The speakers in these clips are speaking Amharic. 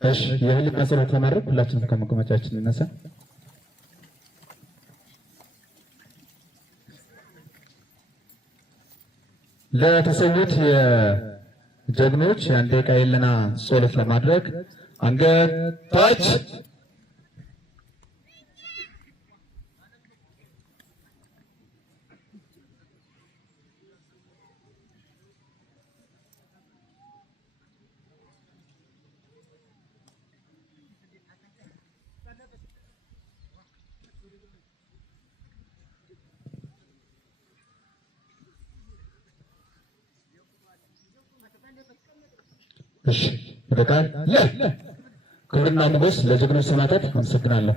እሺ የህሊና ጸሎት ለማድረግ ሁላችንም ከመቀመጫችን እንነሳ። ለተሰዉት የጀግኖች የአንድ ደቂቃ የህሊና ጸሎት ለማድረግ አንገታች እሺ በቃል ክብርና ሞገስ ለጀግኖች ሰማዕታት አመሰግናለሁ።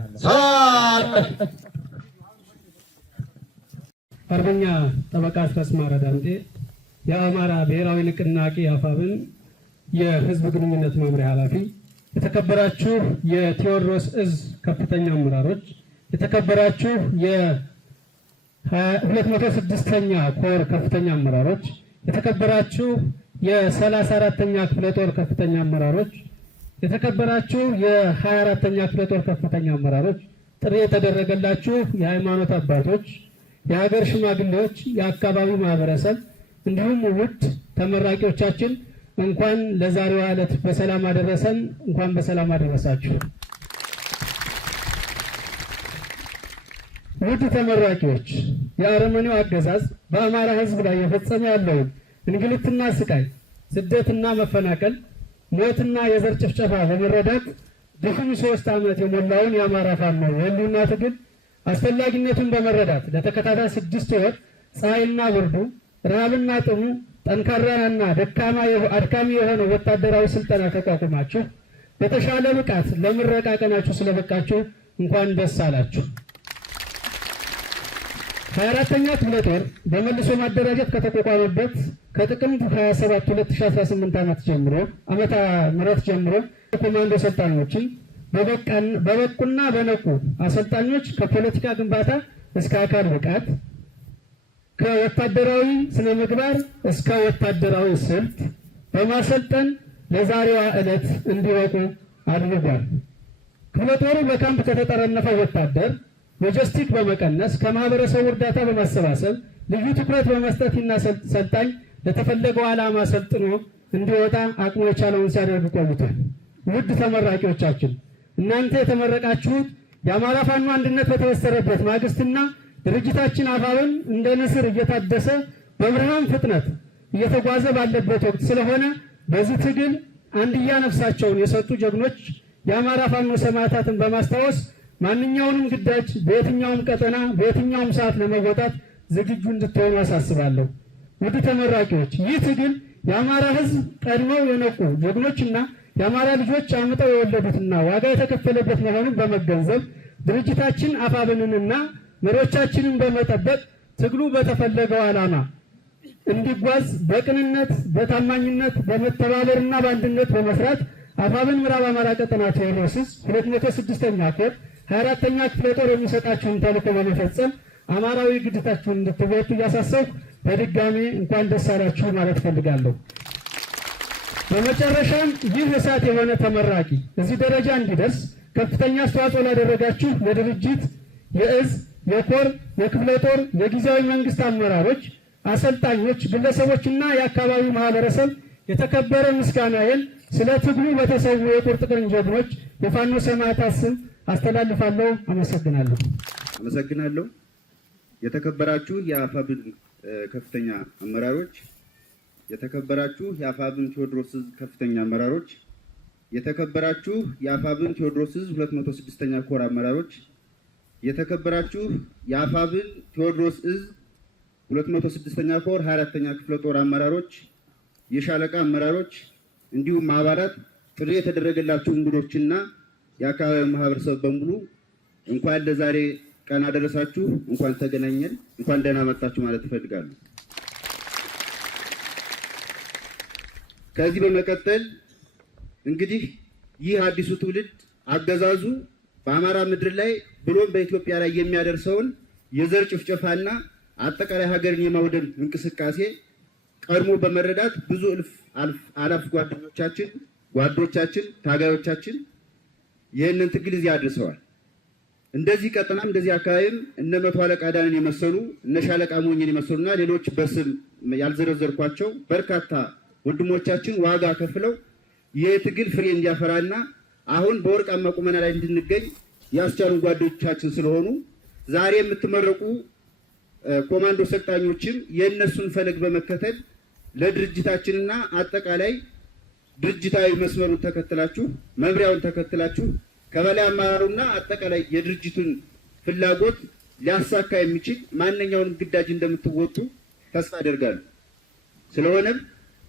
አርበኛ ጠበቃ አስማረ ዳምጤ የአማራ ብሔራዊ ንቅናቄ አፋብን የህዝብ ግንኙነት መምሪያ ኃላፊ፣ የተከበራችሁ የቴዎድሮስ እዝ ከፍተኛ አመራሮች፣ የተከበራችሁ የ206ኛ ኮር ከፍተኛ አመራሮች፣ የተከበራችሁ የ34ኛ ክፍለ ጦር ከፍተኛ አመራሮች፣ የተከበራችሁ የ24ኛ ክፍለ ጦር ከፍተኛ አመራሮች፣ ጥሪ የተደረገላችሁ የሃይማኖት አባቶች፣ የሀገር ሽማግሌዎች፣ የአካባቢው ማህበረሰብ እንዲሁም ውድ ተመራቂዎቻችን እንኳን ለዛሬዋ ዕለት በሰላም አደረሰን፣ እንኳን በሰላም አደረሳችሁ። ውድ ተመራቂዎች፣ የአረመኔው አገዛዝ በአማራ ህዝብ ላይ የፈጸመ ያለውን እንግልትና ስቃይ፣ ስደትና መፈናቀል፣ ሞትና የዘር ጭፍጨፋ በመረዳት ድፍን 3 ዓመት የሞላውን የአማራ ፋኖ የህልውና ትግል አስፈላጊነቱን በመረዳት ለተከታታይ 6 ወር ፀሐይና ብርዱ፣ ረሃብና ጥሙ፣ ጠንካራና አድካሚ የሆነ ወታደራዊ ስልጠና ተቋቁማችሁ በተሻለ ብቃት ለምረቃ ቀናችሁ ስለበቃችሁ እንኳን ደስ አላችሁ። 24ኛ ክፍለ ጦር በመልሶ ማደራጀት ከተቋቋመበት ከጥቅምት 27 2018 ዓመተ ምህረት ጀምሮ ኮማንዶ ሰልጣኞችን በበቁና በነቁ አሰልጣኞች ከፖለቲካ ግንባታ እስከ አካል ብቃት፣ ከወታደራዊ ስነ ምግባር እስከ ወታደራዊ ስልት በማሰልጠን ለዛሬዋ ዕለት እንዲበቁ አድርጓል። ክፍለ ጦሩ በካምፕ ከተጠረነፈው ወታደር ሎጂስቲክ በመቀነስ ከማህበረሰቡ እርዳታ በማሰባሰብ ልዩ ትኩረት በመስጠትና ሰልጣኝ ለተፈለገው ዓላማ ሰልጥኖ እንዲወጣ አቅሙ የቻለውን ሲያደርግ ቆይቷል። ውድ ተመራቂዎቻችን፣ እናንተ የተመረቃችሁት የአማራ ፋኖ አንድነት በተበሰረበት ማግስትና ድርጅታችን አፋብን እንደ ንስር እየታደሰ በብርሃን ፍጥነት እየተጓዘ ባለበት ወቅት ስለሆነ በዚህ ትግል አንድያ ነፍሳቸውን የሰጡ ጀግኖች የአማራ ፋኖ ሰማዕታትን በማስታወስ ማንኛውንም ግዳጅ በየትኛውም ቀጠና በየትኛውም ሰዓት ለመወጣት ዝግጁ እንድትሆኑ አሳስባለሁ። ውድ ተመራቂዎች፣ ይህ ትግል የአማራ ሕዝብ ቀድመው የነቁ ጀግኖችና የአማራ ልጆች አምጠው የወለዱትና ዋጋ የተከፈለበት መሆኑን በመገንዘብ ድርጅታችን አፋብንና መሪዎቻችንን በመጠበቅ ትግሉ በተፈለገው ዓላማ እንዲጓዝ በቅንነት፣ በታማኝነት፣ በመተባበርና በአንድነት በመስራት አፋብን ምዕራብ አማራ ቀጠና ቴዎድሮስ ዕዝ 206ኛ ኮር 24ኛ ክፍለ ጦር የሚሰጣችሁን ተልዕኮ በመፈጸም አማራዊ ግዴታችሁን እንድትወጡ እያሳሰብኩ በድጋሚ እንኳን ደስ አላችሁ ማለት ፈልጋለሁ። በመጨረሻም ይህ እሳት የሆነ ተመራቂ እዚህ ደረጃ እንዲደርስ ከፍተኛ አስተዋጽኦ ላደረጋችሁ ለድርጅት የእዝ፣ የኮር፣ የክፍለ ጦር፣ የጊዜያዊ መንግስት አመራሮች፣ አሰልጣኞች፣ ግለሰቦችና የአካባቢው ማህበረሰብ የተከበረ ምስጋናዬን ስለ ትግሉ በተሰዉ የቁርጥ ቀን ጀግኖች የፋኖ ሰማዕታት ስም አስተላልፋለሁ። አመሰግናለሁ። አመሰግናለሁ። የተከበራችሁ የአፋብን ከፍተኛ አመራሮች፣ የተከበራችሁ የአፋብን ቴዎድሮስ ዕዝ ከፍተኛ አመራሮች፣ የተከበራችሁ የአፋብን ቴዎድሮስ ዕዝ 206ኛ ኮር አመራሮች፣ የተከበራችሁ የአፋብን ቴዎድሮስ ዕዝ 206ኛ ኮር 24ኛ ክፍለ ጦር አመራሮች፣ የሻለቃ አመራሮች እንዲሁም አባላት፣ ጥሪ የተደረገላችሁ እንግዶችና የአካባቢው ማህበረሰብ በሙሉ እንኳን ለዛሬ ቀን አደረሳችሁ፣ እንኳን ተገናኘን፣ እንኳን ደህና መጣችሁ ማለት እፈልጋለሁ። ከዚህ በመቀጠል እንግዲህ ይህ አዲሱ ትውልድ አገዛዙ በአማራ ምድር ላይ ብሎም በኢትዮጵያ ላይ የሚያደርሰውን የዘር ጭፍጨፋና አጠቃላይ ሀገርን የማውደም እንቅስቃሴ ቀድሞ በመረዳት ብዙ አላፍ ጓዶቻችን ታጋዮቻችን ይህንን ትግል እዚህ አድርሰዋል። እንደዚህ ቀጠናም እንደዚህ አካባቢም እነ መቶ አለቃ ዳንን የመሰሉ እነ ሻለቃ ሞኝን የመሰሉና ሌሎች በስም ያልዘረዘርኳቸው በርካታ ወንድሞቻችን ዋጋ ከፍለው የትግል ፍሬ እንዲያፈራና አሁን በወርቃማ ቁመና ላይ እንድንገኝ ያስቻሉን ጓዶቻችን ስለሆኑ ዛሬ የምትመረቁ ኮማንዶ ሰልጣኞችም የእነሱን ፈለግ በመከተል ለድርጅታችንና አጠቃላይ ድርጅታዊ መስመሩን ተከትላችሁ መምሪያውን ተከትላችሁ ከበላይ አመራሩና አጠቃላይ የድርጅቱን ፍላጎት ሊያሳካ የሚችል ማንኛውንም ግዳጅ እንደምትወጡ ተስፋ አደርጋለሁ። ስለሆነም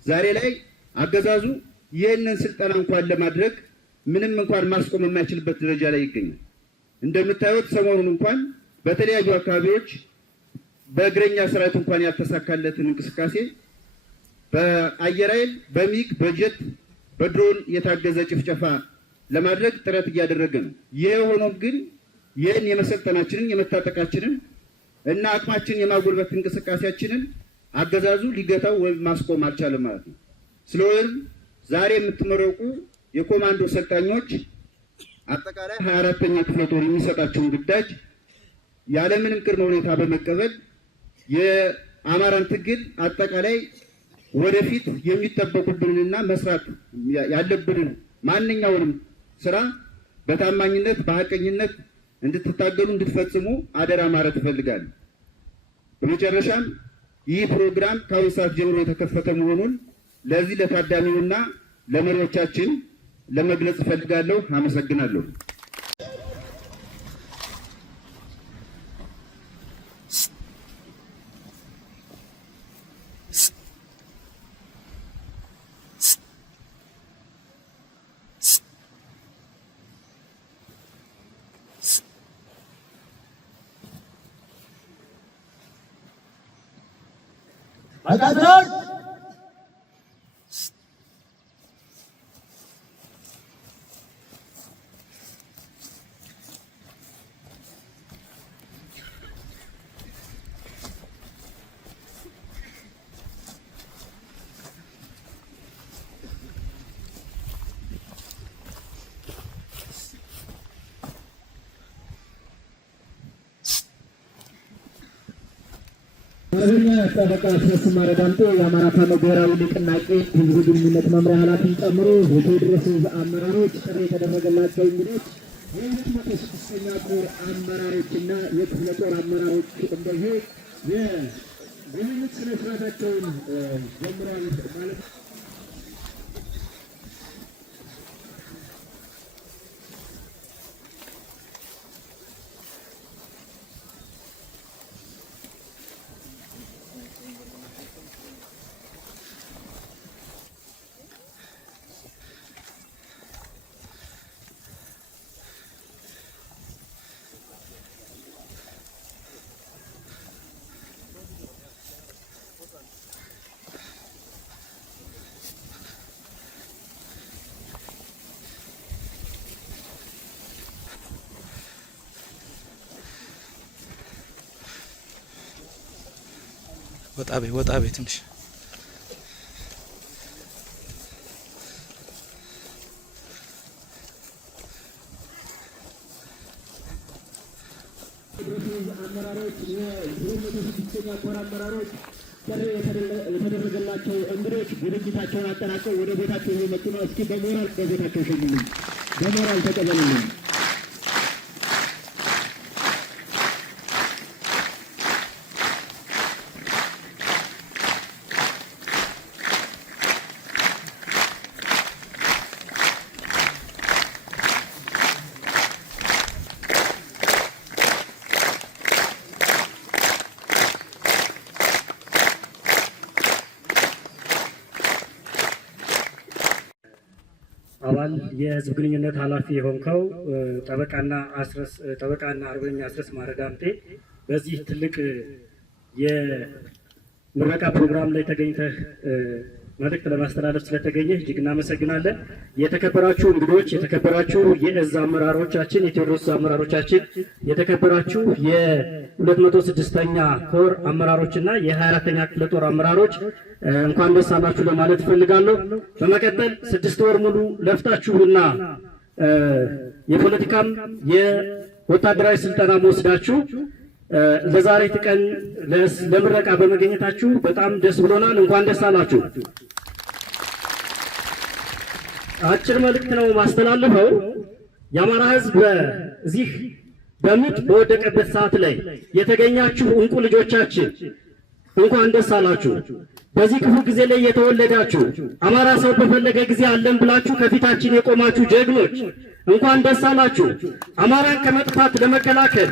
ዛሬ ላይ አገዛዙ ይህንን ስልጠና እንኳን ለማድረግ ምንም እንኳን ማስቆም የማይችልበት ደረጃ ላይ ይገኛል። እንደምታዩት ሰሞኑን እንኳን በተለያዩ አካባቢዎች በእግረኛ ሰራዊት እንኳን ያልተሳካለትን እንቅስቃሴ በአየር ኃይል በሚግ በጀት በድሮን የታገዘ ጭፍጨፋ ለማድረግ ጥረት እያደረገ ነው። ይሄ ሆኖም ግን ይህን የመሰልጠናችንን የመታጠቃችንን እና አቅማችንን የማጎልበት እንቅስቃሴያችንን አገዛዙ ሊገታው ወይም ማስቆም አልቻለም ማለት ነው። ስለሆነም ዛሬ የምትመረቁ የኮማንዶ ሰልጣኞች አጠቃላይ 24ኛ ክፍለ ጦር የሚሰጣቸውን ግዳጅ ያለምንም ቅድመ ሁኔታ በመቀበል የአማራን ትግል አጠቃላይ ወደፊት የሚጠበቁብንና መስራት ያለብንን ማንኛውንም ስራ በታማኝነት በሐቀኝነት እንድትታገሉ እንድትፈጽሙ አደራ ማለት እፈልጋለሁ። በመጨረሻም ይህ ፕሮግራም ከአሁን ሰዓት ጀምሮ የተከፈተ መሆኑን ለዚህ ለታዳሚውና ለመሪዎቻችን ለመግለጽ እፈልጋለሁ። አመሰግናለሁ። አርበኛ ጠበቃ አስረስ ዳምጤ የአማራ ፋኖ ብሔራዊ ንቅናቄ ህዝብ ግንኙነት መምሪያ ኃላፊን ጨምሮ የቴዎድሮስ አመራሮች፣ ጥሪ የተደረገላቸው እንግዶች፣ የ206ኛ ኮር አመራሮችና የክፍለ ጦር አመራሮች እንደዚህ የጉብኝት ስነ ስርዓታቸውን ጀምረዋል ማለት ነው። ወጣ ቤ ትንሽ አመራሮች የ206ኛ ኮር አመራሮች ጥሪ የተደረገላቸው እንግዶች ዝግጅታቸውን አጠናቀው ወደ ቤታቸው እየመጡ ነው። እስኪ በሞራል በቤታቸው ሸኙልኝ፣ በሞራል ተቀበሉልኝ። አባል የህዝብ ግንኙነት ኃላፊ የሆንከው ጠበቃና አርበኛ አስረስ ዳምጤ በዚህ ትልቅ የምረቃ ፕሮግራም ላይ ተገኝተህ መልእክት ለማስተላለፍ ስለተገኘ እጅግ እናመሰግናለን። የተከበራችሁ እንግዶች፣ የተከበራችሁ የእዝ አመራሮቻችን፣ የቴዎድሮስ አመራሮቻችን፣ የተከበራችሁ የ206ኛ ኮር አመራሮችና የ24ኛ ክፍለ ጦር አመራሮች እንኳን ደስ አላችሁ ለማለት እፈልጋለሁ። በመቀጠል 6 ወር ሙሉ ለፍታችሁና የፖለቲካም የወታደራዊ ስልጠና መወስዳችሁ ለዛሬ ቀን ለምረቃ በመገኘታችሁ በጣም ደስ ብሎናል። እንኳን ደስ አላችሁ። አጭር መልእክት ነው ማስተላለፈው። የአማራ ሕዝብ በዚህ በምጥ በወደቀበት ሰዓት ላይ የተገኛችሁ እንቁ ልጆቻችን እንኳን ደስ አላችሁ። በዚህ ክፉ ጊዜ ላይ የተወለዳችሁ አማራ ሰው በፈለገ ጊዜ አለን ብላችሁ ከፊታችን የቆማችሁ ጀግኖች እንኳን ደስ አላችሁ። አማራን ከመጥፋት ለመከላከል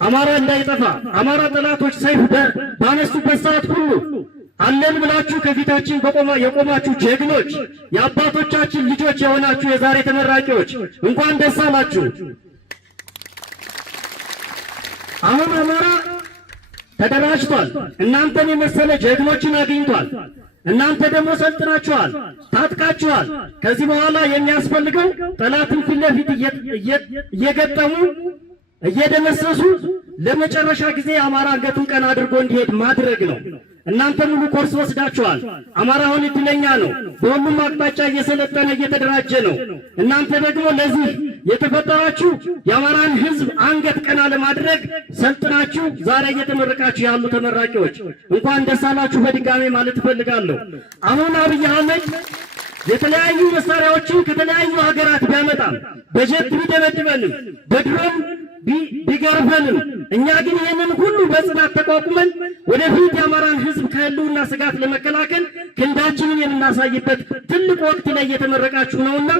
አማራ እንዳይጠፋ አማራ ጠላቶች ሰይፍ ባነሱበት ሰዓት ሁሉ አለን ብላችሁ ከፊታችን የቆማችሁ ጀግኖች የአባቶቻችን ልጆች የሆናችሁ የዛሬ ተመራቂዎች እንኳን ደስ አላችሁ። አሁን አማራ ተደራጅቷል። እናንተን የመሰለ ጀግኖችን አግኝቷል። እናንተ ደግሞ ሰልጥናችኋል፣ ታጥቃችኋል። ከዚህ በኋላ የሚያስፈልገው ጠላትን ፊት ለፊት እየገጠሙ እየደመሰሱ ለመጨረሻ ጊዜ አማራ አንገቱን ቀና አድርጎ እንዲሄድ ማድረግ ነው። እናንተ ሙሉ ኮርስ ወስዳችኋል። አማራ አሁን እድለኛ ነው። በሁሉም አቅጣጫ እየሰለጠነ እየተደራጀ ነው። እናንተ ደግሞ ለዚህ የተፈጠራችሁ የአማራን ሕዝብ አንገት ቀና ለማድረግ ሰልጥናችሁ ዛሬ እየተመረቃችሁ ያሉ ተመራቂዎች እንኳን ደስ አላችሁ በድጋሜ ማለት እፈልጋለሁ። አሁን አብይ አህመድ የተለያዩ መሳሪያዎችን ከተለያዩ ሀገራት ቢያመጣም በጀት ቢደበድበንም በድሮን ቢገርፈንም እኛ ግን ይህንን ሁሉ በጽናት ተቋቁመን ወደፊት የአማራን ሕዝብ ከህልውና ስጋት ለመከላከል ክንዳችንን የምናሳይበት ትልቅ ወቅት ላይ እየተመረቃችሁ ነውና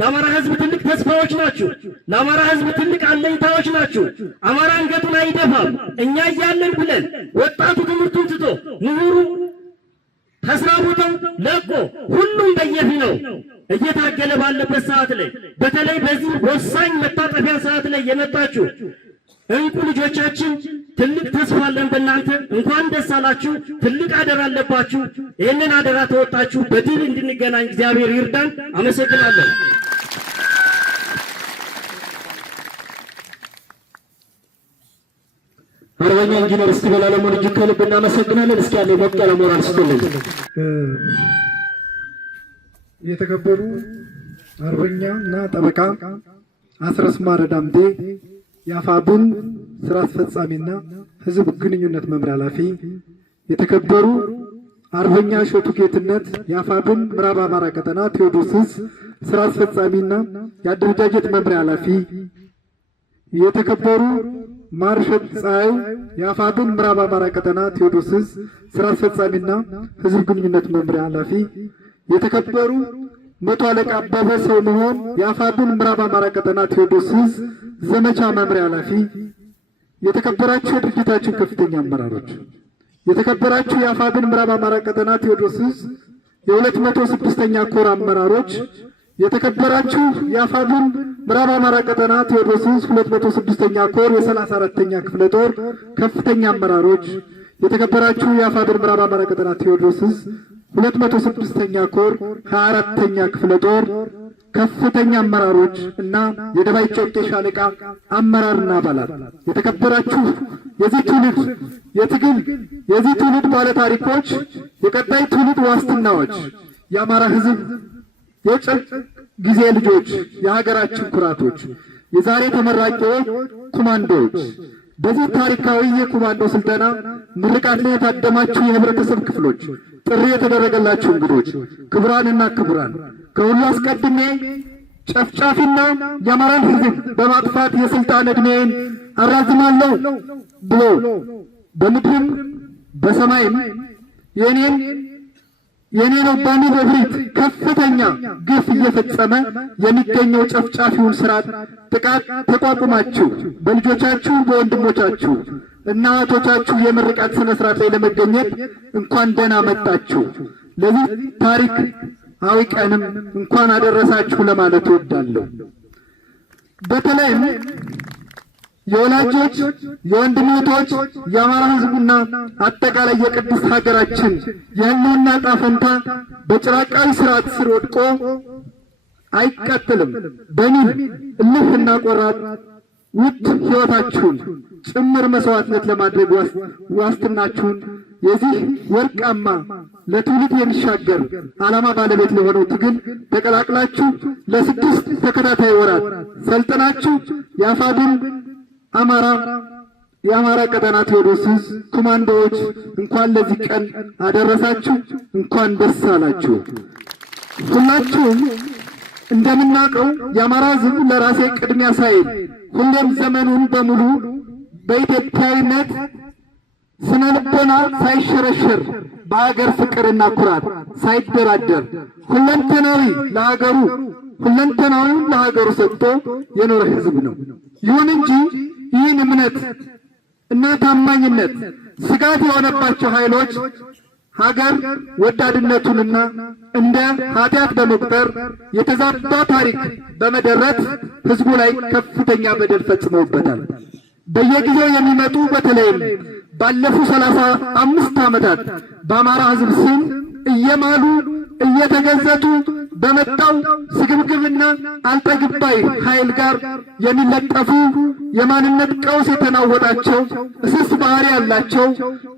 ለአማራ ሕዝብ ትልቅ ተስፋዎች ናችሁ። ለአማራ ሕዝብ ትልቅ አለኝታዎች ናችሁ። አማራ አንገቱን አይደፋም። እኛ እያለን ብለን ወጣቱ ትምህርቱን ትቶ ምሁሩ ከስራ ቦታው ለቆ ሁሉም በየፊናው እየታገለ ባለበት ሰዓት ላይ በተለይ በዚህ ወሳኝ መታጠፊያ ሰዓት ላይ የመጣችሁ እንቁ ልጆቻችን ትልቅ ተስፋ አለን በእናንተ። እንኳን ደስ አላችሁ። ትልቅ አደራ አለባችሁ። ይህንን አደራ ተወጣችሁ በድል እንድንገናኝ እግዚአብሔር ይርዳን። አመሰግናለሁ። አርበኛ ኢንጂነር እስቲ በላለሙን እጅግ ከልብ እናመሰግናለን። እስኪ ያለ ሞቅ ያለ ሞራል ስጡልኝ። የተከበሩ አርበኛ እና ጠበቃ አስረስ ማረ ዳምጤ የአፋብን ስራ አስፈጻሚና ህዝብ ግንኙነት መምሪያ ኃላፊ፣ የተከበሩ አርበኛ ሾቱ ጌትነት የአፋብን ምዕራብ አማራ ቀጠና ቴዎድሮስ ስራ አስፈጻሚና የአደረጃጀት መምሪያ ኃላፊ፣ የተከበሩ ማርሸት ፀሐዩ የአፋብን ምዕራብ አማራ ቀጠና ቴዎድሮስ ስራ አስፈጻሚና ህዝብ ግንኙነት መምሪያ ኃላፊ፣ የተከበሩ መቶ አለቃ አበበ ሰው መሆን የአፋብን ምዕራብ አማራ ቀጠና ቴዎድሮስ ዘመቻ መምሪያ ኃላፊ፣ የተከበራችሁ የድርጅታችን ከፍተኛ አመራሮች፣ የተከበራችሁ የአፋብን ምዕራብ አማራ ቀጠና ቴዎድሮስ የ206ኛ ኮር አመራሮች፣ የተከበራችሁ የአፋብን ምዕራብ አማራ ቀጠና ቴዎድሮስ 206ኛ ኮር የ34ኛ ክፍለ ጦር ከፍተኛ አመራሮች፣ የተከበራችሁ የአፋብን ምዕራብ አማራ ቀጠና ቴዎድሮስ 206ኛ ኮር 24ኛ ክፍለ ጦር ከፍተኛ አመራሮች እና የደባይ ጮቄ ሻለቃ አመራርና አባላት፣ የተከበራችሁ የዚህ ትውልድ ባለ ታሪኮች፣ የቀጣይ ትውልድ ዋስትናዎች፣ የአማራ ሕዝብ የጭር ጊዜ ልጆች፣ የሀገራችን ኩራቶች፣ የዛሬ ተመራቂዎች ኮማንዶዎች፣ በዚህ ታሪካዊ የኮማንዶ ስልጠና ምርቃት ላይ የታደማችሁ የህብረተሰብ ክፍሎች፣ ጥሪ የተደረገላችሁ እንግዶች፣ ክቡራንና ክቡራን፣ ከሁሉ አስቀድሜ ጨፍጫፊና የአማራን ሕዝብ በማጥፋት የስልጣን ዕድሜን አራዝማለሁ ብሎ በምድርም በሰማይም የኔ ነው በሚል እብሪት ከፍተኛ ግፍ እየፈጸመ የሚገኘው ጨፍጫፊውን ስርዓት ጥቃት ተቋቁማችሁ በልጆቻችሁ በወንድሞቻችሁ እና እህቶቻችሁ የምርቃት ስነ ስርዓት ላይ ለመገኘት እንኳን ደህና መጣችሁ። ለዚህ ታሪካዊ ቀንም እንኳን አደረሳችሁ ለማለት እወዳለሁ። በተለይም የወላጆች የወንድም እህቶች የአማራ ሕዝብና አጠቃላይ የቅድስት ሀገራችን የህልውና ዕጣ ፈንታ በጭራቃዊ ስርዓት ስር ወድቆ አይቀጥልም በሚል እልህና ቆራጥ ውድ ሕይወታችሁን ጭምር መስዋዕትነት ለማድረግ ዋስትናችሁን የዚህ ወርቃማ ለትውልድ የሚሻገር ዓላማ ባለቤት ለሆነው ትግል ተቀላቅላችሁ ለ6 ተከታታይ ወራት ሰልጥናችሁ የአፋብን የአማራ ቀጠና ቴዎድሮስ ዕዝ ኮማንዶዎች እንኳን ለዚህ ቀን አደረሳችሁ፣ እንኳን ደስ አላችሁ። ሁላችሁም እንደምናውቀው የአማራ ሕዝብ ለራሴ ቅድሚያ ሳይል ሁሌም ዘመኑን በሙሉ በኢትዮጵያዊነት ስነ ልቦና ሳይሸረሸር በሀገር ፍቅርና ኩራት ሳይደራደር ሁለንተናዊውን ለሀገሩ ሰጥቶ የኖረ ሕዝብ ነው። ይሁን እንጂ ይህን እምነት እና ታማኝነት ስጋት የሆነባቸው ኃይሎች ሀገር ወዳድነቱንና እንደ ኃጢአት በመቁጠር የተዛባ ታሪክ በመደረት ሕዝቡ ላይ ከፍተኛ በደል ፈጽመውበታል። በየጊዜው የሚመጡ በተለይም ባለፉት 35 ዓመታት በአማራ ሕዝብ ስም እየማሉ እየተገዘቱ በመጣው ስግብግብና አልጠግባይ ኃይል ጋር የሚለጠፉ የማንነት ቀውስ የተናወጣቸው እስስ ባህሪ ያላቸው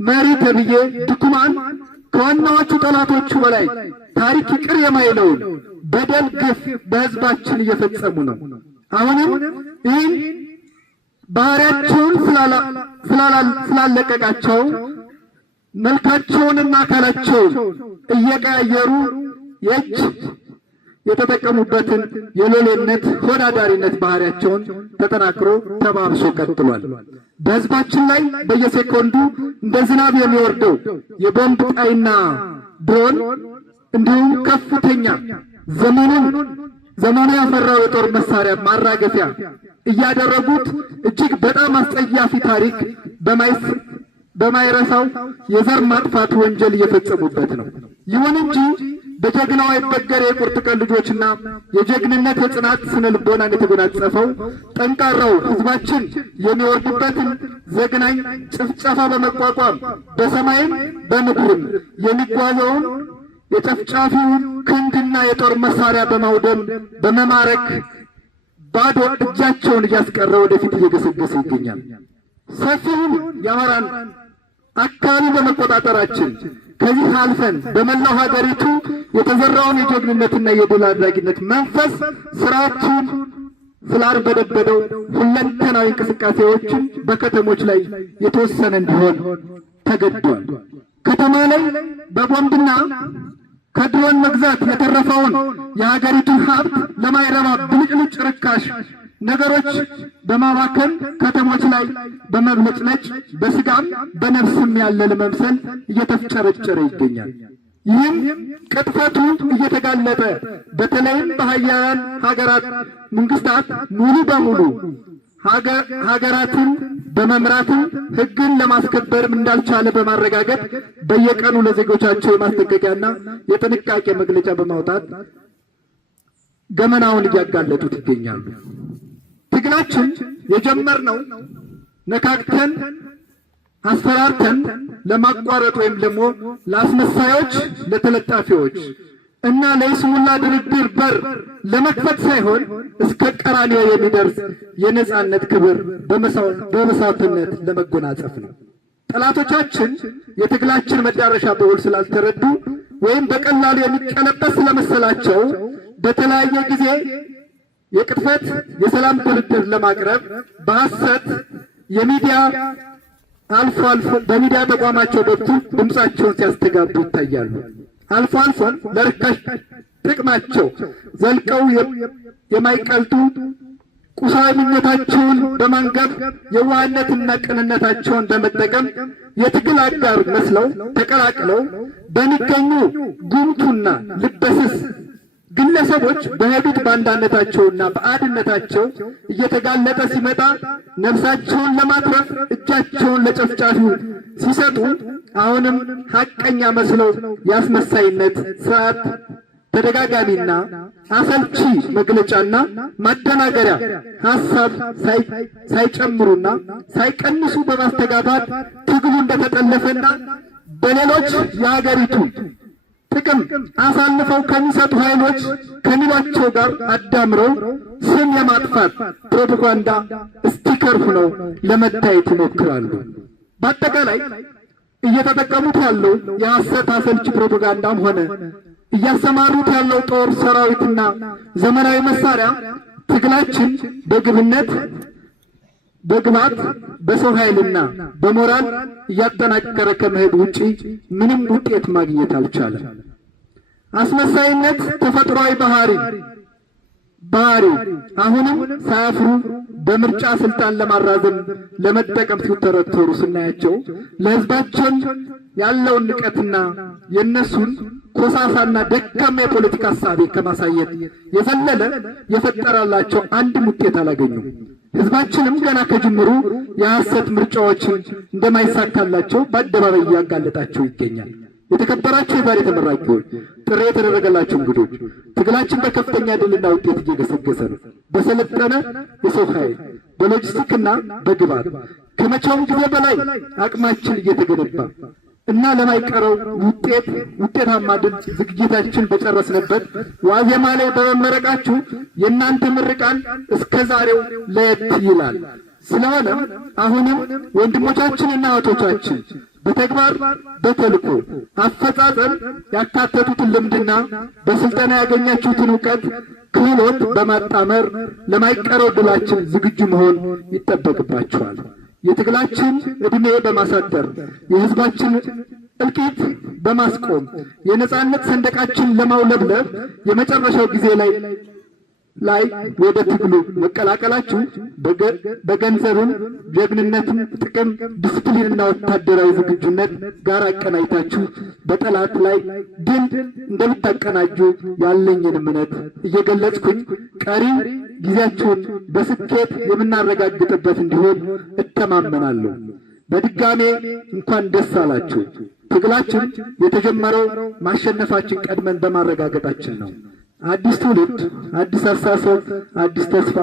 መሪ ተብዬ ድኩማን ከዋናዎቹ ጠላቶቹ በላይ ታሪክ ይቅር የማይለውን በደል ግፍ በሕዝባችን እየፈጸሙ ነው። አሁንም ይህን ባህሪያቸውን ስላለቀቃቸው መልካቸውንና አካላቸውን እየቀያየሩ የእጅ የተጠቀሙበትን የሎሌነት ሆዳዳሪነት ባህሪያቸውን ተጠናክሮ ተባብሶ ቀጥሏል። በሕዝባችን ላይ በየሴኮንዱ እንደ ዝናብ የሚወርደው የቦምብ ጣይና ድሮን እንዲሁም ከፍተኛ ዘመኑ ያፈራው የጦር መሳሪያ ማራገፊያ እያደረጉት እጅግ በጣም አስጸያፊ ታሪክ በማይረሳው የዘር ማጥፋት ወንጀል እየፈጸሙበት ነው። ይሁን እንጂ በጀግናው አይበገር የቁርጥ ቀን ልጆችና የጀግንነት የጽናት ስነ ልቦናን የተጎናጸፈው ጠንካራው ሕዝባችን የሚወርድበትን ዘግናኝ ጭፍጨፋ በመቋቋም በሰማይም በምድርም የሚጓዘውን የጨፍጫፊውን ክንድና የጦር መሳሪያ በማውደም በመማረክ ባዶ እጃቸውን እያስቀረ ወደፊት እየገሰገሰ ይገኛል። ሰፊውን የአማራን አካባቢ በመቆጣጠራችን ከዚህ አልፈን በመላው ሀገሪቱ የተዘራውን የጀግንነትና የድል አድራጊነት መንፈስ ስራችን ስላርበደበደው ሁለንተናዊ እንቅስቃሴዎችን በከተሞች ላይ የተወሰነ እንዲሆን ተገዷል። ከተማ ላይ በቦምብና ከድሮን መግዛት የተረፈውን የሀገሪቱን ሀብት ለማይረባ ብልጭልጭ ርካሽ ነገሮች በማባከን ከተሞች ላይ በመብለጭለጭ በስጋም በነፍስም ያለ ለመምሰል እየተፍጨረጨረ ይገኛል። ይህም ቅጥፈቱ እየተጋለጠ በተለይም በሀያላን ሀገራት መንግስታት ሙሉ በሙሉ ሀገራትን በመምራትም ሕግን ለማስከበርም እንዳልቻለ በማረጋገጥ በየቀኑ ለዜጎቻቸው የማስጠንቀቂያና የጥንቃቄ መግለጫ በማውጣት ገመናውን እያጋለጡት ይገኛሉ። ትግላችን የጀመርነው ነካክተን አስፈራርተን ለማቋረጥ ወይም ደግሞ ለአስመሳዮች፣ ለተለጣፊዎች እና ለይስሙላ ድርድር በር ለመክፈት ሳይሆን እስከ ቀራንዮ የሚደርስ የነጻነት ክብር በመስዋዕትነት ለመጎናጸፍ ነው። ጠላቶቻችን የትግላችን መዳረሻ በውል ስላልተረዱ ወይም በቀላሉ የሚቀለበስ ስለመሰላቸው በተለያየ ጊዜ የቅጥፈት የሰላም ድርድር ለማቅረብ በሐሰት የሚዲያ አልፎ በሚዲያ ተቋማቸው በኩል ድምጻቸውን ሲያስተጋቡ ይታያሉ። አልፎ ለርካሽ ጥቅማቸው ዘልቀው የማይቀልጡ ቁሳዊ ምኞታቸውን በማንገብ የዋህነትና ቅንነታቸውን በመጠቀም የትግል አጋር መስለው ተቀላቅለው በሚገኙ ጉምቱና ልበስስ ግለሰቦች በሄዱት ባንዳነታቸውና በአድነታቸው እየተጋለጠ ሲመጣ ነፍሳቸውን ለማትረፍ እጃቸውን ለጨፍጫፊው ሲሰጡ አሁንም ሐቀኛ መስለው የአስመሳይነት ስርዓት ተደጋጋሚና አሰልቺ መግለጫና ማደናገሪያ ሐሳብ ሳይጨምሩና ሳይቀንሱ በማስተጋባት ትግሉ እንደተጠለፈና በሌሎች የሀገሪቱ ጥቅም አሳልፈው ከሚሰጡ ኃይሎች ከሚሏቸው ጋር አዳምረው ስም የማጥፋት ፕሮፓጋንዳ ስቲከር ሆነው ለመታየት ይሞክራሉ። በአጠቃላይ እየተጠቀሙት ያለው የሐሰት አሰልቺ ፕሮፓጋንዳም ሆነ እያሰማሩት ያለው ጦር ሰራዊትና ዘመናዊ መሳሪያ ትግላችን በግብነት በግባት በሰው ኃይልና በሞራል እያጠናከረ ከመሄድ ውጪ ምንም ውጤት ማግኘት አልቻለም። አስመሳይነት ተፈጥሯዊ ባህሪ አሁንም ሳያፍሩ በምርጫ ስልጣን ለማራዘም ለመጠቀም ሲተረተሩ ስናያቸው ለሕዝባችን ያለውን ንቀትና የነሱን ኮሳሳና ደካማ የፖለቲካ ሐሳብ ከማሳየት የዘለለ የፈጠራላቸው አንድም ውጤት አላገኙም። ሕዝባችንም ገና ከጅምሩ የሐሰት ምርጫዎችን እንደማይሳካላቸው በአደባባይ እያጋለጣቸው ይገኛል። የተከበራችሁ የዛሬ ተመራቂዎች፣ ጥሪ የተደረገላችሁ እንግዶች፣ ትግላችን በከፍተኛ ድልና ውጤት እየገሰገሰ ነው። በሰለጠነ የሰው ኃይል በሎጂስቲክና በግብዓት ከመቼውም ጊዜ በላይ አቅማችን እየተገነባ እና ለማይቀረው ውጤታማ ድል ዝግጅታችን በጨረስንበት ዋዜማ ላይ በመመረቃችሁ የእናንተ ምርቃን እስከ ዛሬው ለየት ይላል። ስለሆነም አሁንም ወንድሞቻችንና እህቶቻችን በተግባር በተልእኮ አፈጻጸም ያካተቱትን ልምድና በስልጠና ያገኛችሁትን ዕውቀት ክህሎት በማጣመር ለማይቀረው ድላችን ዝግጁ መሆን ይጠበቅባችኋል። የትግላችን ዕድሜ በማሳደር የሕዝባችን እልቂት በማስቆም የነጻነት ሰንደቃችን ለማውለብለብ የመጨረሻው ጊዜ ላይ ወደ ትግሉ መቀላቀላችሁ በገንዘብም ጀግንነትም ጥቅም ዲስፕሊንና ወታደራዊ ዝግጁነት ጋር አቀናጅታችሁ በጠላት ላይ ድል እንደምታቀናጁ ያለኝን እምነት እየገለጽኩኝ ቀሪ ጊዜያችሁን በስኬት የምናረጋግጥበት እንዲሆን እተማመናለሁ። በድጋሜ እንኳን ደስ አላችሁ። ትግላችን የተጀመረው ማሸነፋችን ቀድመን በማረጋገጣችን ነው። አዲስ ትውልድ፣ አዲስ አስተሳሰብ፣ አዲስ ተስፋ።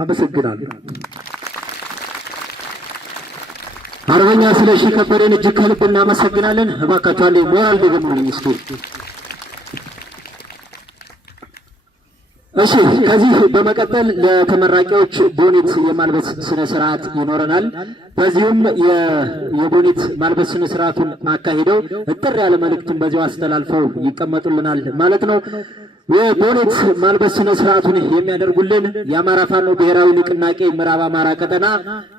አመሰግናለሁ። አርበኛ ስለሺ ከበደን እጅግ ከልብ እናመሰግናለን። እባካችሁ አንዴ ሞራል ደግሞልኝ እስኪ። እሺ፣ ከዚህ በመቀጠል ለተመራቂዎች ቦኔት የማልበስ ስነ ስርዓት ይኖረናል። በዚሁም የቦኔት ማልበስ ስነ ስርዓቱን አካሂደው እጥር ያለ መልእክትን በዚያው አስተላልፈው ይቀመጡልናል ማለት ነው። የቦኔት ማልበስ ስነ ስርዓቱን የሚያደርጉልን የአማራ ፋኖ ብሔራዊ ንቅናቄ ምዕራብ አማራ ቀጠና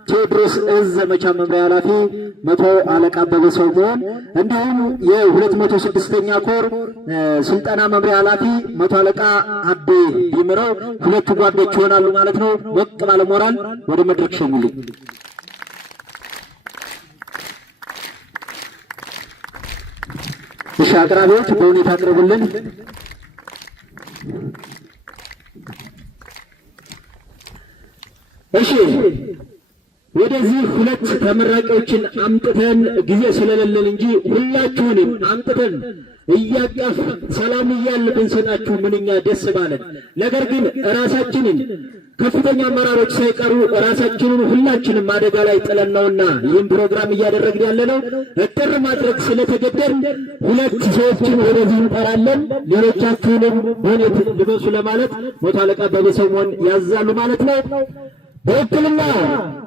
ቴዎድሮስ እዝ ዘመቻ መምሪያ ኃላፊ መቶ አለቃ አበበ ሰውመሆን እንዲሁም የ206ኛ ኮር ስልጠና መምሪያ ኃላፊ መቶ አለቃ አቤ ቢምረው ሁለቱ ጓዶች ይሆናሉ ማለት ነው። ሞቅ ባለ ሞራል ወደ መድረክ ሸኙልኝ። እሺ፣ አቅራቢዎች በሁኔታ አቅርቡልን። እሺ፣ ወደዚህ ሁለት ተመራቂዎችን አምጥተን ጊዜ ስለሌለን እንጂ ሁላችሁንም አምጥተን እያቀፍ ሰላም እያልን ብንሰጣችሁ ምንኛ ደስ ባለን። ነገር ግን ራሳችንን ከፍተኛ አመራሮች ሳይቀሩ ራሳችንን ሁላችንም አደጋ ላይ ጥለን ነውና ይህን ፕሮግራም እያደረግን ያለነው እጥር ማድረግ ስለተገደን ሁለት ሰዎችን ወደዚህ እንጠራለን። ሌሎቻችሁንም ቦኔት ልበሱ ለማለት መቶ አለቃ አበበ ሰውመሆን ያዛሉ ማለት ነው። በውክልና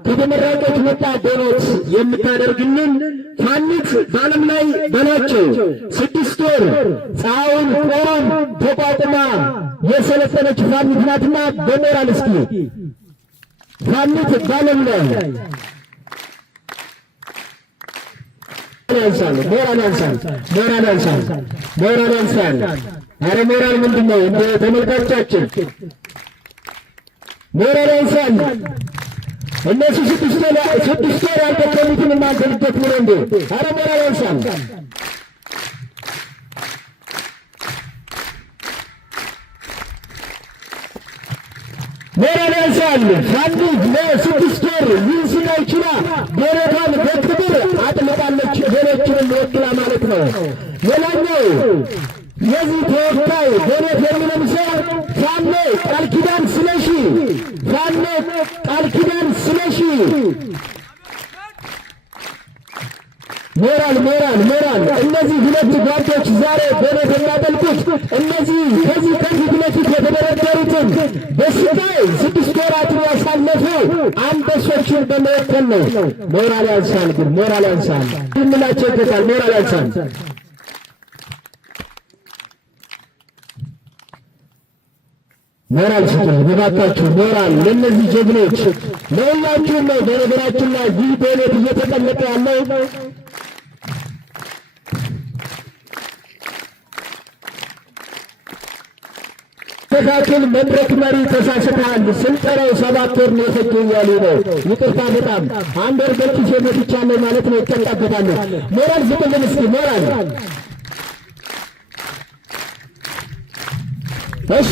ከተመራቂዎች መጣ ቦኔት የምታደርግልን ፋኒት በዓለም ላይ በላቸው 6 ወር ፀሐዩን ቆራን ተቋቁማ የሰለጠነች ፋኒት ናትና በሞራል እስኪ ፋኒት በዓለም ላይ ያንሳል፣ ሞራል ያንሳል፣ ሞራል ያንሳል፣ ሞራል ያንሳል። አረ ሞራል ምንድነው? እንደ ተመልካቾቻችን ሞራል ያንሳል። እነሱ 6 ወር ያልደከሙትን እናንተ ልደክሙ ነው እንዴ? አረ ሞራል ያንሳል። ሞራል ያንሳል። ፋኒት ለ6 ወር ይህን ይችላ ቦኔቷን በክብር አጥልቃለች። ሌሎችንም ወክላ ማለት ነው። ሌላኛው የዚህ ተወካይ በሬት የሚለብሰው ፋኖ ቃል ኪዳን ስለሺ ፋኖ ቃል ኪዳን ስለሺ ሞራል እነዚህ ሁለት ጓዶች ዛሬ በሬት የሚያጠልቁት እነዚህ ከዚህ ፊት ለፊት የተደረደሩትን በስቃይ 6 ወራትን ያሳለፉ አንበሶችን በመወከል ነው። ሞራል ያንሳል፣ ግን ሞራል ያንሳል የምላቸው ይገባል። ሞራል ያንሳል። ሞራል ስጡ እባካችሁ፣ ሞራል ለእነዚህ ጀግኖች ለሁላችሁም ነው። በነገራችን ላይ ይህ በሬት እየተቀመጠ ያለው ተካክል መድረክ መሪ ተሳስተሃል፣ ስልጠናው 7 ወር ነው የፈጀው እያሉ ነው። ይቅርታ በጣም 1 ወር በኪሴ መጥቻለሁ ማለት ነው። ይጠጣበታለሁ። ሞራል ስጡልን እስኪ ሞራል። እሺ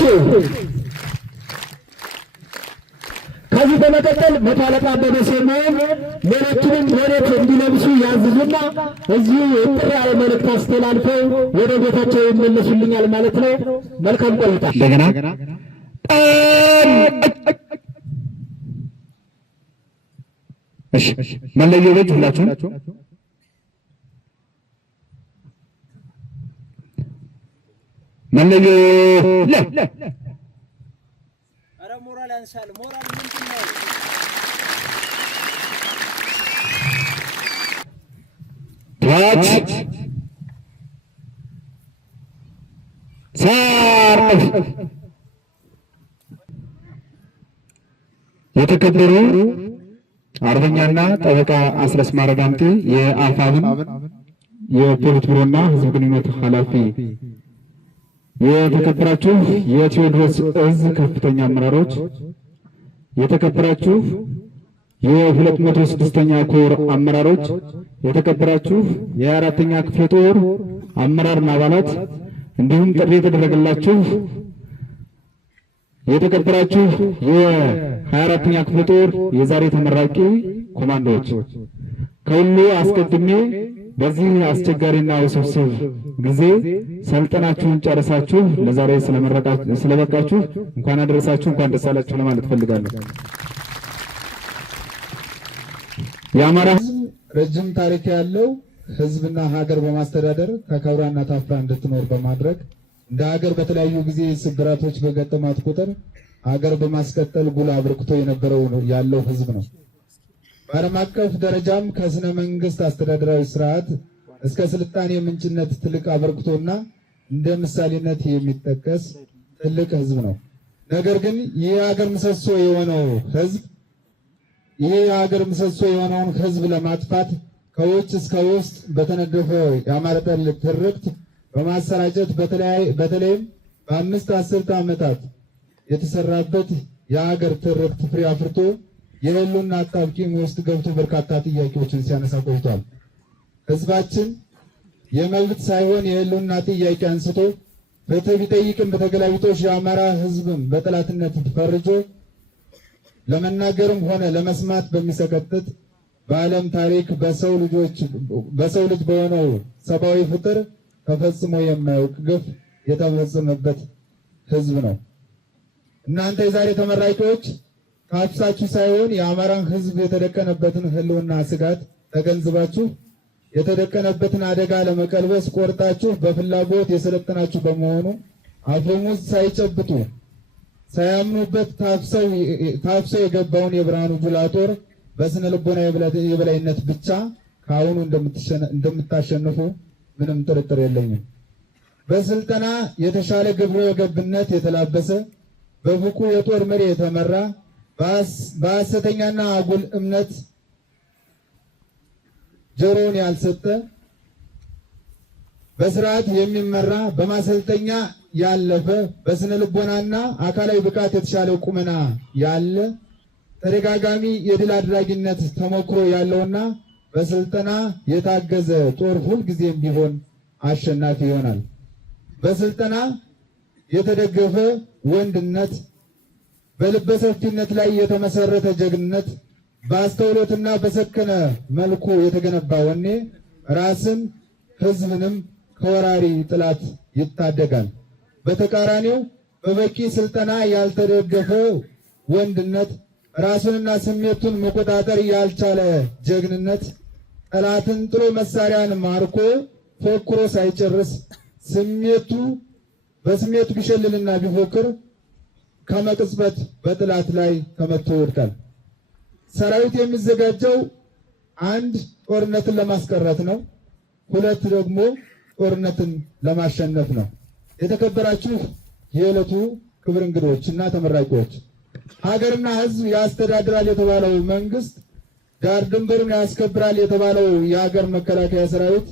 ከዚህ በመቀጠል 100 አለቃ አበበ ስምዖን ሌሎችንም መሬት እንዲለብሱ ያዝዙና እዚሁ የጥሪ ያለ መልእክት አስተላልፈው ወደ ቤታቸው ይመለሱልኛል ማለት ነው። መልካም ቆይታ። እንደገና እሺ መለየው ልጅ ሁላችሁም መለየው ሞራል ያንሳል። ሞራል ምንድን ነው? ታች ሳር የተከበሩ አርበኛና ጠበቃ አስረስ ማረ ዳምጤ የአፋብን የፖሊት ቢሮና ሕዝብ ግንኙነት ኃላፊ፣ የተከበራችሁ የቴዎድሮስ እዝ ከፍተኛ አመራሮች፣ የተከበራችሁ የ206ኛ ኮር አመራሮች፣ የተከበራችሁ የ4ኛ ክፍለ ጦር አመራርና አባላት እንዲሁም ጥሪ የተደረገላችሁ የተከበራችሁ የ24ኛ ክፍለ ጦር የዛሬ ተመራቂ ኮማንዶዎች፣ ከሁሉ አስቀድሜ በዚህ አስቸጋሪና ውስብስብ ጊዜ ሰልጠናችሁን ጨርሳችሁ ለዛሬ ስለበቃችሁ እንኳን አደረሳችሁ፣ እንኳን ደስ አላችሁ ለማለት ፈልጋለሁ። የአማራ ሕዝብ ረጅም ታሪክ ያለው ሕዝብና ሀገር በማስተዳደር ተከብራና ታፍራ እንድትኖር በማድረግ እንደ ሀገር በተለያዩ ጊዜ ስብራቶች በገጠማት ቁጥር ሀገር በማስቀጠል ጉልህ አበርክቶ የነበረው ያለው ሕዝብ ነው። በዓለም አቀፍ ደረጃም ከስነ መንግስት አስተዳደራዊ ስርዓት እስከ ስልጣኔ ምንጭነት ትልቅ አበርክቶና እንደ ምሳሌነት የሚጠቀስ ትልቅ ሕዝብ ነው። ነገር ግን ይህ የሀገር ምሰሶ የሆነውን ሕዝብ ለማጥፋት ከውጭ እስከ ውስጥ በተነደፈ የአማራ ጠል ትርክት በማሰራጨት በተለይም በ5 አስርተ ዓመታት የተሰራበት የሀገር ትርክት ፍሬ አፍርቶ የህልውና አጣብቂኝ ውስጥ ገብቶ በርካታ ጥያቄዎችን ሲያነሳ ቆይቷል። ህዝባችን የመብት ሳይሆን የህልውና ጥያቄ አንስቶ ፍትህ ቢጠይቅም በተገላቢጦሽ የአማራ ህዝብም በጠላትነት ፈርጆ ለመናገርም ሆነ ለመስማት በሚሰቀጥጥ በዓለም ታሪክ በሰው ልጅ በሆነው ሰብአዊ ፍጥር ተፈጽሞ የማያውቅ ግፍ የተፈጸመበት ህዝብ ነው። እናንተ የዛሬ ተመራቂዎች ካፍሳችሁ ሳይሆን የአማራን ህዝብ የተደቀነበትን ህልውና ስጋት ተገንዝባችሁ የተደቀነበትን አደጋ ለመቀልበስ ቆርጣችሁ በፍላጎት የሰለጠናችሁ በመሆኑ አፈሙዝ ሳይጨብጡ ሳያምኑበት ታፍሰው የገባውን የብርሃኑ ጁላ ጦር በስነ ልቦና የበላይነት ብቻ ከአሁኑ እንደምታሸንፉ ምንም ጥርጥር የለኝም። በስልጠና የተሻለ ግብረ ገብነት የተላበሰ በብቁ የጦር መሪ የተመራ በሐሰተኛና አጉል እምነት ጆሮን ያልሰጠ በስርዓት የሚመራ በማሰልጠኛ ያለፈ በስነ ልቦናና አካላዊ ብቃት የተሻለ ቁመና ያለ ተደጋጋሚ የድል አድራጊነት ተሞክሮ ያለውና በስልጠና የታገዘ ጦር ሁልጊዜም ቢሆን አሸናፊ ይሆናል። በስልጠና የተደገፈ ወንድነት፣ በልበሰፊነት ላይ የተመሰረተ ጀግንነት፣ በአስተውሎትና በሰከነ መልኩ የተገነባ ወኔ ራስን ህዝብንም ከወራሪ ጥላት ይታደጋል። በተቃራኒው በበቂ ስልጠና ያልተደገፈው ወንድነት፣ ራሱንና ስሜቱን መቆጣጠር ያልቻለ ጀግንነት፣ ጠላትን ጥሎ መሳሪያን ማርኮ ፎክሮ ሳይጨርስ በስሜቱ ቢሸልልና ቢፎክር ከመቅጽበት በጠላት ላይ ተመቶ ይወድቃል። ሰራዊት የሚዘጋጀው አንድ ጦርነትን ለማስቀረት ነው፣ ሁለት ደግሞ ጦርነትን ለማሸነፍ ነው። የተከበራችሁ የዕለቱ ክብር እንግዶች እና ተመራቂዎች፣ ሀገርና ሕዝብ ያስተዳድራል የተባለው መንግስት፣ ዳር ድንበሩን ያስከብራል የተባለው የሀገር መከላከያ ሰራዊት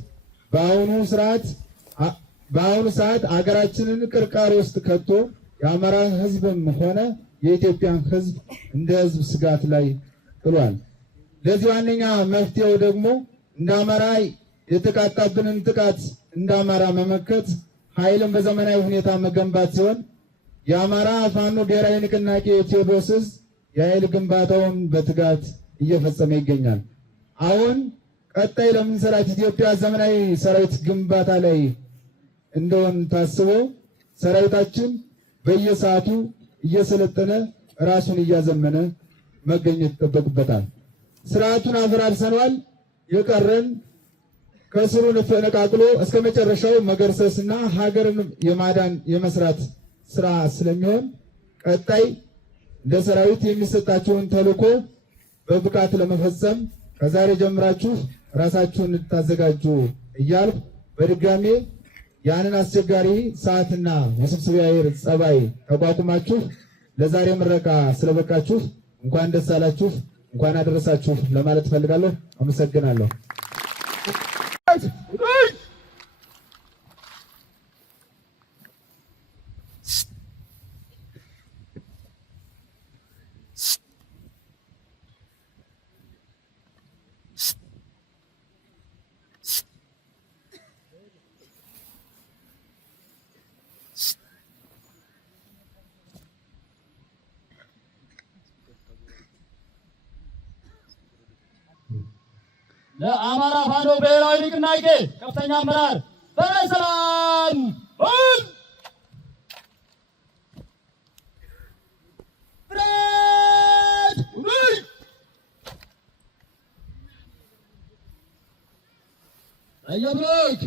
በአሁኑ ሰዓት ሀገራችንን ቅርቃር ውስጥ ከቶ የአማራ ሕዝብም ሆነ የኢትዮጵያን ሕዝብ እንደ ሕዝብ ስጋት ላይ ጥሏል። ለዚህ ዋነኛ መፍትሄው ደግሞ እንደ አማራ የተቃጣብንን ጥቃት እንደ አማራ መመከት፣ ኃይልን በዘመናዊ ሁኔታ መገንባት ሲሆን የአማራ ፋኖ ብሔራዊ ንቅናቄ ቴዎድሮስ ዕዝ የኃይል ግንባታውን በትጋት እየፈጸመ ይገኛል። አሁን ቀጣይ ለምንሰራት ኢትዮጵያ ዘመናዊ ሰራዊት ግንባታ ላይ እንደሆን ታስቦ ሰራዊታችን በየሰዓቱ እየሰለጠነ ራሱን እያዘመነ መገኘት ይጠበቅበታል። ስርዓቱን አፈራርሰናል። የቀረን ከስሩ ነቃቅሎ እስከ መጨረሻው መገርሰስና ሀገርን የማዳን የመስራት ስራ ስለሚሆን ቀጣይ እንደ ሰራዊት የሚሰጣችሁን ተልዕኮ በብቃት ለመፈጸም ከዛሬ ጀምራችሁ ራሳችሁን እንድታዘጋጁ እያልኩ በድጋሜ ያንን አስቸጋሪ ሰዓትና ውስብስብ የአየር ጸባይ ተቋቁማችሁ ለዛሬ ምረቃ ስለበቃችሁ እንኳን ደስ አላችሁ፣ እንኳን አደረሳችሁ ለማለት እፈልጋለሁ። አመሰግናለሁ። ለአማራ ፋኖ ብሔራዊ ንቅናቄ ከፍተኛ አመራር በሰላም አየብሮክ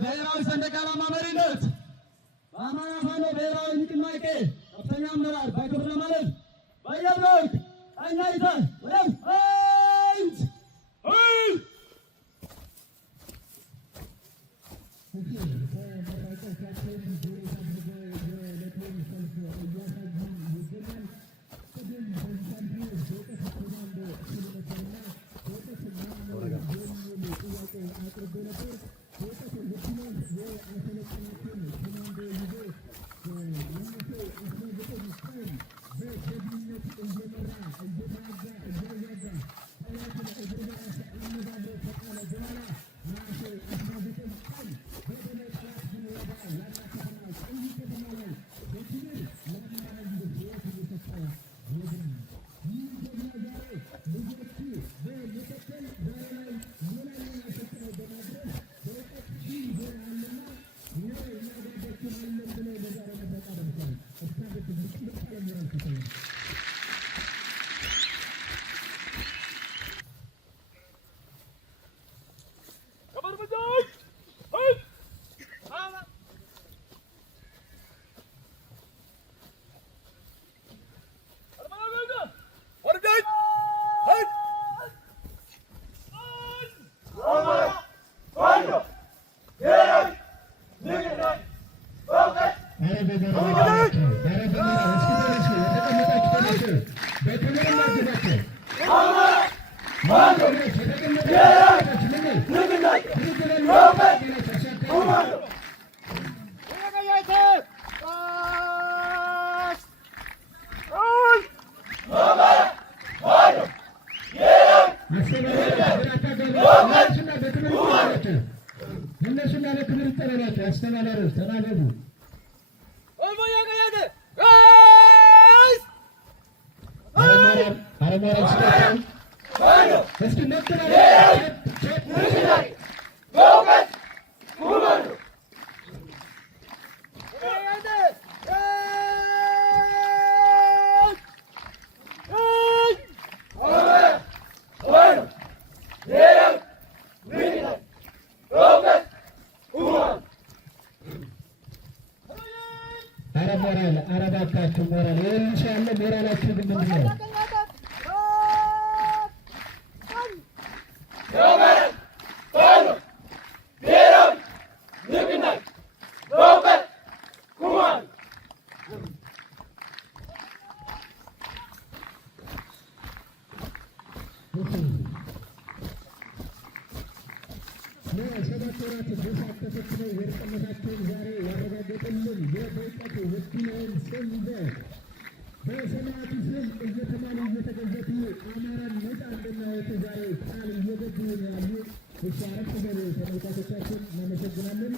ብሔራዊ ሰንደቅ ዓላማ መሪነት በአማራ ፋኖ ብሔራዊ ንቅናቄ ከፍተኛ አመራር ባይክብር ለማለት በየብሎክ ቀኛ ይዘህ ወደም አንድ በጀግንነት እየመራ እየተዋጋ እየረዳ እነሱና ለክብር ይጠራላቸው አስተናጋጆች ተናገሩ። ሞራል አረባካችሁ ሞራል ይሻለ ሞራላችሁ ግን ምንድን ነው? ሰባት ወራት በሳት ተፈትነው ወርቅነታቸውን ዛሬ ያረጋገጠልን የበእውቀት ወኪልን ስም ይዘው በሰማያቱ ስም እየተማሉ እየተገዘቱ አማራን ነፃ እንድናወጡ ዛሬ ቃል እየገቡ ያሉ አረፍ በሉ ተመልካቾቻችን፣ እናመሰግናለን።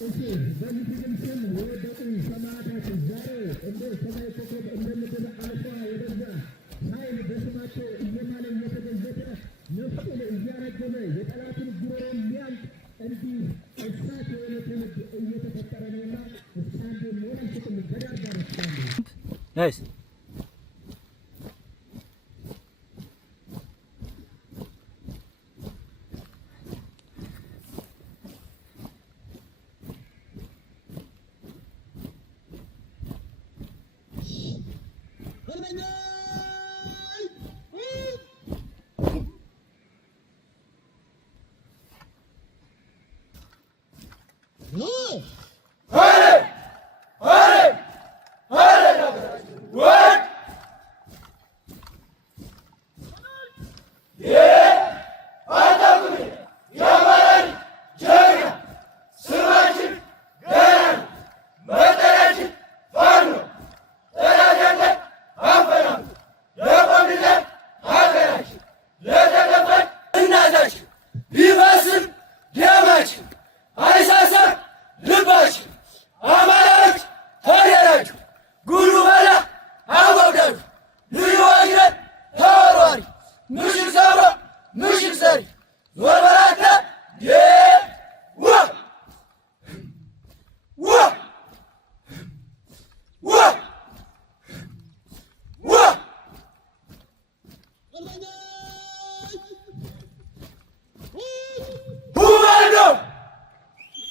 በምስግም ስም የወደቁ ሰማዕታት ዛሬ እንደ ሰማይ ኮከብ እንደ ምድር አሸዋ የበዛ ኃይል በስማቸው እየማለ እየተገዘተ ነፍሱን እያረገበ የጠላትን ጉሮሮ የሚያልቅ እንዲህ እሳት የሆነ ትውልድ እየተፈጠረ ነውና እስካንድ ሞራል ስጥል በዳር ዳር እስካንድ No!